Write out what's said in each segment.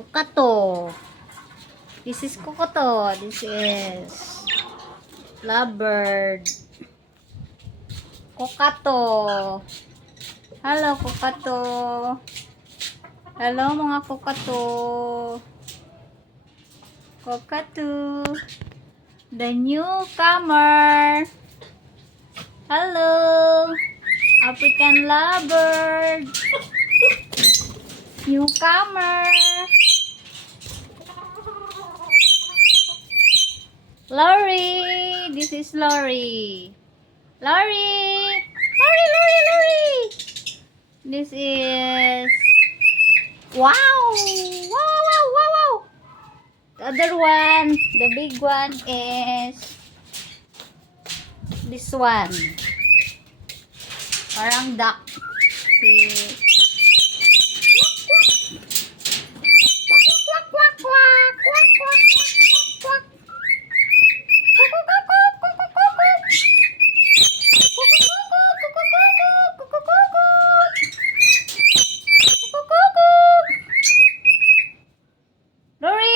Kukato. This is kukato. This is lovebird. Kukato. Hello, kukato. Hello, mga kukato. Kukato. The newcomer. Hello, African lovebird. Newcomer. Lori. This is Lori. Lori. Lori, Lori, Lori. This is... Wow. Wow, wow, wow, wow. The other one, the big one is this one. Parang duck. Si... Quack, quack, quack, quack, quack, quack, quack, quack. Lori!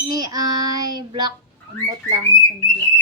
Ini ay black. Ambot lang. Black.